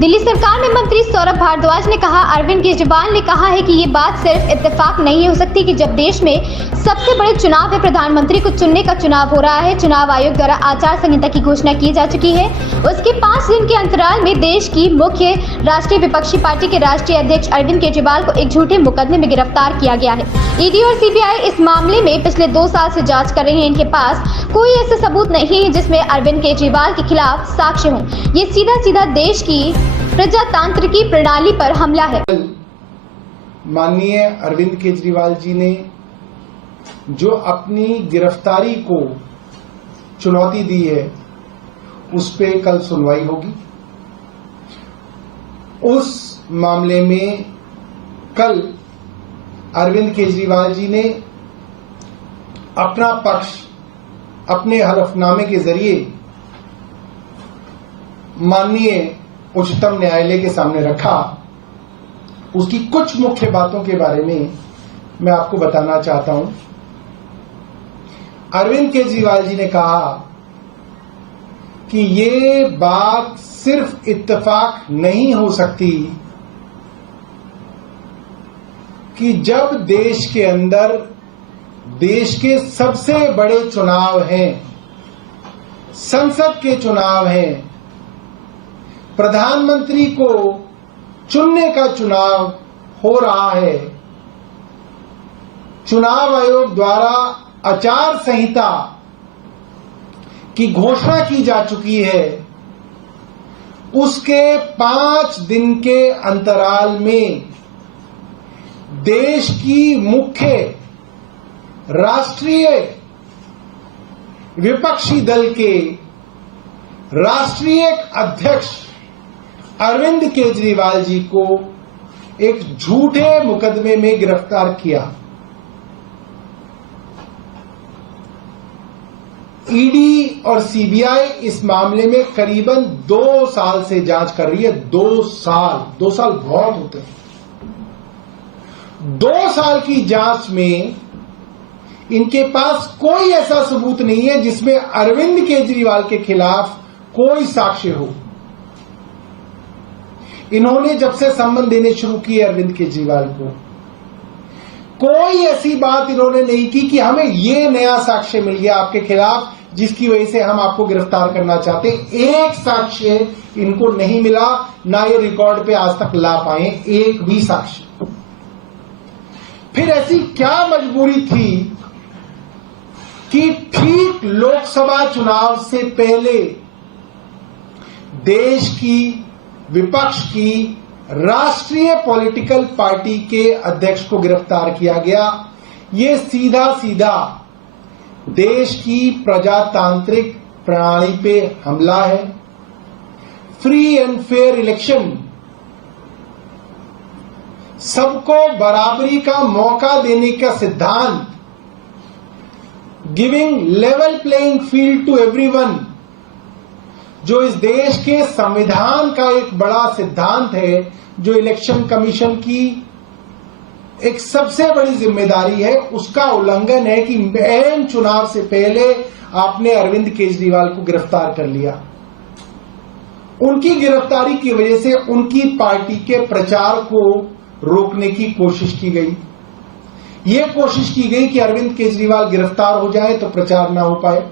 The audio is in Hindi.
दिल्ली सरकार में मंत्री सौरभ भारद्वाज ने कहा, अरविंद केजरीवाल ने कहा है कि ये बात सिर्फ इत्तेफाक नहीं हो सकती कि जब देश में सबसे बड़े चुनाव है, प्रधानमंत्री को चुनने का चुनाव हो रहा है। चुनाव आयोग द्वारा आचार संहिता की घोषणा की जा चुकी है। उसके 5 दिन के अंतराल में देश की मुख्य राष्ट्रीय विपक्षी पार्टी के राष्ट्रीय अध्यक्ष अरविंद केजरीवाल को एक झूठे मुकदमे में गिरफ्तार किया गया है। ईडी और सीबीआई इस मामले में पिछले 2 साल से जांच कर रही है। इनके पास कोई ऐसा सबूत नहीं है जिसमें अरविंद केजरीवाल के खिलाफ साक्ष्य हो। ये सीधा देश की प्रजातांत्रिकी प्रणाली पर हमला है। माननीय अरविंद केजरीवाल जी ने जो अपनी गिरफ्तारी को चुनौती दी है, उस पे कल सुनवाई होगी। उस मामले में कल अरविंद केजरीवाल जी ने अपना पक्ष अपने हलफनामे के जरिए माननीय उच्चतम न्यायालय के सामने रखा। उसकी कुछ मुख्य बातों के बारे में मैं आपको बताना चाहता हूं। अरविंद केजरीवाल जी ने कहा कि ये बात सिर्फ इत्तेफाक नहीं हो सकती कि जब देश के अंदर देश के सबसे बड़े चुनाव हैं, संसद के चुनाव हैं, प्रधानमंत्री को चुनने का चुनाव हो रहा है, चुनाव आयोग द्वारा आचार संहिता की घोषणा की जा चुकी है, उसके 5 दिन के अंतराल में देश की मुख्य राष्ट्रीय विपक्षी दल के राष्ट्रीय अध्यक्ष अरविंद केजरीवाल जी को एक झूठे मुकदमे में गिरफ्तार किया। ईडी और सीबीआई इस मामले में करीबन 2 साल से जांच कर रही है। 2 साल बहुत होते हैं। 2 साल की जांच में इनके पास कोई ऐसा सबूत नहीं है जिसमें अरविंद केजरीवाल के खिलाफ कोई साक्ष्य हो। इन्होंने जब से संबंध देने शुरू किए अरविंद केजरीवाल को, कोई ऐसी बात इन्होंने नहीं की कि हमें ये नया साक्ष्य मिल गया आपके खिलाफ जिसकी वजह से हम आपको गिरफ्तार करना चाहते। एक साक्ष्य इनको नहीं मिला, ना ये रिकॉर्ड पे आज तक ला पाए एक भी साक्ष्य। फिर ऐसी क्या मजबूरी थी कि ठीक लोकसभा चुनाव से पहले देश की विपक्ष की राष्ट्रीय पॉलिटिकल पार्टी के अध्यक्ष को गिरफ्तार किया गया। ये सीधा देश की प्रजातांत्रिक प्रणाली पे हमला है। फ्री एंड फेयर इलेक्शन, सबको बराबरी का मौका देने का सिद्धांत, giving level playing field to everyone, जो इस देश के संविधान का एक बड़ा सिद्धांत है, जो इलेक्शन कमीशन की एक सबसे बड़ी जिम्मेदारी है, उसका उल्लंघन है कि अहम चुनाव से पहले आपने अरविंद केजरीवाल को गिरफ्तार कर लिया। उनकी गिरफ्तारी की वजह से उनकी पार्टी के प्रचार को रोकने की कोशिश की गई। ये कोशिश की गई कि अरविंद केजरीवाल गिरफ्तार हो जाए तो प्रचार ना हो पाए।